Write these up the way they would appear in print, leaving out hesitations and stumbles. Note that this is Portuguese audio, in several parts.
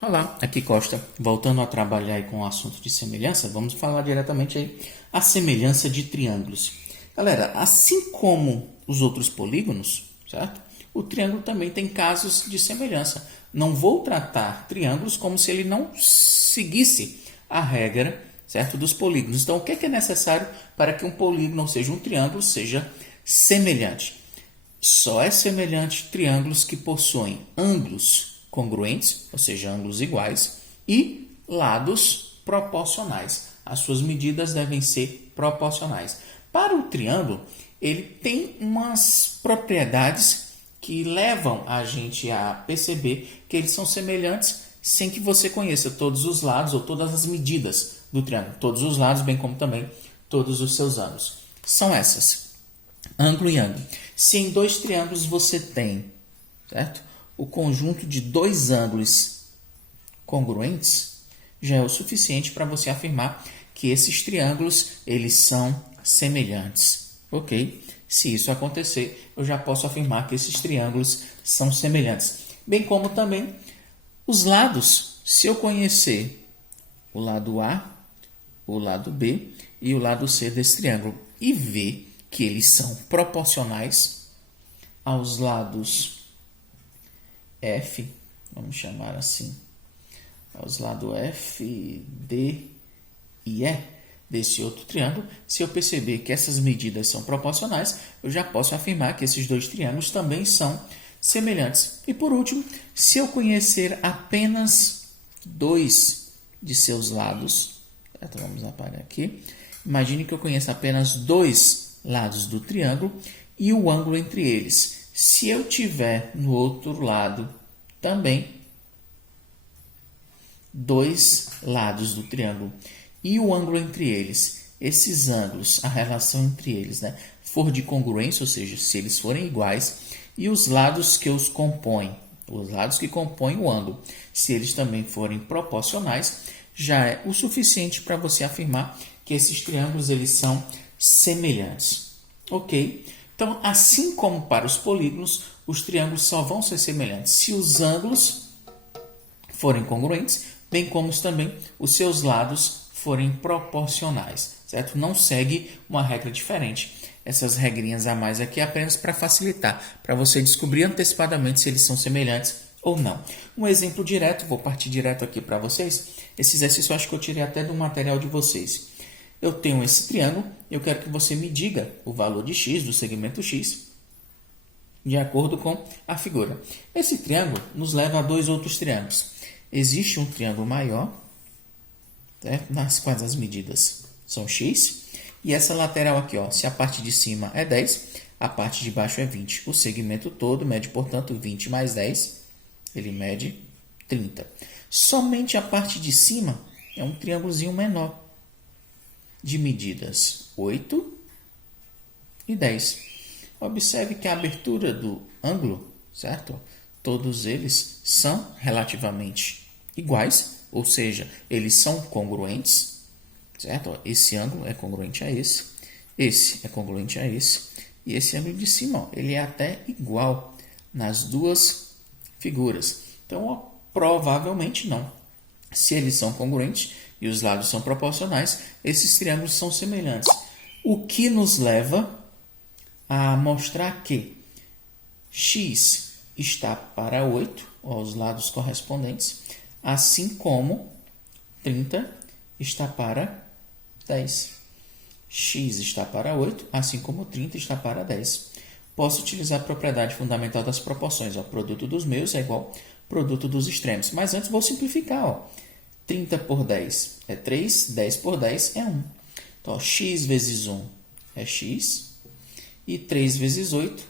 Olá, aqui Costa. Voltando a trabalhar aí com o assunto de semelhança, vamos falar diretamente aí a semelhança de triângulos. Galera, assim como os outros polígonos, certo? O triângulo também tem casos de semelhança. Não vou tratar triângulos como se ele não seguisse a regra, certo, dos polígonos. Então, o que é necessário para que um polígono, ou seja, um triângulo, seja semelhante? Só é semelhante triângulos que possuem ângulos congruentes, ou seja, ângulos iguais, e lados proporcionais. As suas medidas devem ser proporcionais. Para o triângulo, ele tem umas propriedades que levam a gente a perceber que eles são semelhantes sem que você conheça todos os lados ou todas as medidas do triângulo. Todos os lados, bem como também todos os seus ângulos. São essas: ângulo e ângulo. Se em dois triângulos você tem, certo, o conjunto de dois ângulos congruentes, já é o suficiente para você afirmar que esses triângulos eles são semelhantes. Ok? Se isso acontecer, eu já posso afirmar que esses triângulos são semelhantes. Bem como também os lados. Se eu conhecer o lado A, o lado B e o lado C desse triângulo e ver que eles são proporcionais aos lados F, vamos chamar assim, aos lados F, D e E desse outro triângulo, se eu perceber que essas medidas são proporcionais, eu já posso afirmar que esses dois triângulos também são semelhantes. E por último, se eu conhecer apenas dois de seus lados, então vamos apagar aqui, imagine que eu conheço apenas dois lados do triângulo e o ângulo entre eles. Se eu tiver no outro lado também dois lados do triângulo e o ângulo entre eles, esses ângulos, a relação entre eles, for de congruência, ou seja, se eles forem iguais, e os lados que os compõem, os lados que compõem o ângulo, se eles também forem proporcionais, já é o suficiente para você afirmar que esses triângulos eles são semelhantes. Ok? Então, assim como para os polígonos, os triângulos só vão ser semelhantes se os ângulos forem congruentes, bem como também os seus lados forem proporcionais, certo? Não segue uma regra diferente. Essas regrinhas a mais aqui é apenas para facilitar, para você descobrir antecipadamente se eles são semelhantes ou não. Um exemplo direto, vou partir direto aqui para vocês. Esse exercício eu acho que eu tirei até do material de vocês. Eu tenho esse triângulo, eu quero que você me diga o valor de x, do segmento x, de acordo com a figura. Esse triângulo nos leva a dois outros triângulos. Existe um triângulo maior, certo? Nas quais as medidas são x, e essa lateral aqui, ó, se a parte de cima é 10, a parte de baixo é 20. O segmento todo mede, portanto, 20 mais 10, ele mede 30. Somente a parte de cima é um triângulozinho menor, de medidas 8 e 10. Observe que a abertura do ângulo, certo? Todos eles são relativamente iguais, ou seja, eles são congruentes, certo? Esse ângulo é congruente a esse é congruente a esse, e esse ângulo de cima, ó, ele é até igual nas duas figuras. Então, ó, provavelmente não. Se eles são congruentes e os lados são proporcionais, esses triângulos são semelhantes. O que nos leva a mostrar que x está para 8, os lados correspondentes, assim como 30 está para 10. X está para 8, assim como 30 está para 10. Posso utilizar a propriedade fundamental das proporções. O produto dos meios é igual ao produto dos extremos. Mas antes vou simplificar. Ó. 30 por 10 é 3, 10 por 10 é 1. Então, ó, x vezes 1 é x e 3 vezes 8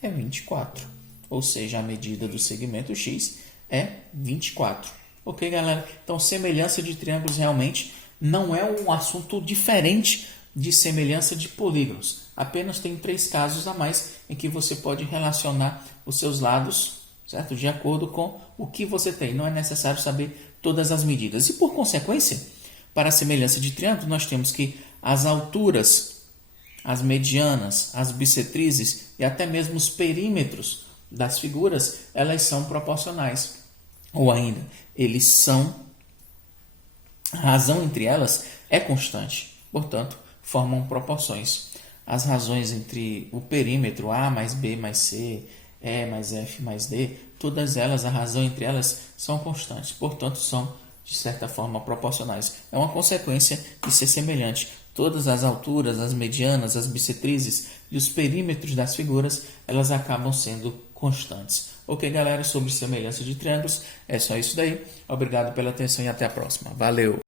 é 24. Ou seja, a medida do segmento x é 24. Ok, galera? Então, semelhança de triângulos realmente não é um assunto diferente de semelhança de polígonos. Apenas tem 3 casos a mais em que você pode relacionar os seus lados, certo? De acordo com o que você tem. Não é necessário saber todas as medidas. E, por consequência, para a semelhança de triângulo, nós temos que as alturas, as medianas, as bissetrizes e até mesmo os perímetros das figuras, elas são proporcionais. ou ainda, a razão entre elas é constante, portanto, formam proporções. As razões entre o perímetro A mais B mais C, E mais F mais D, todas elas, a razão entre elas são constantes, portanto, são, de certa forma, proporcionais. É uma consequência de ser semelhante. Todas as alturas, as medianas, as bissetrizes e os perímetros das figuras, elas acabam sendo constantes. Ok, galera, sobre semelhança de triângulos, é só isso daí. Obrigado pela atenção e até a próxima. Valeu!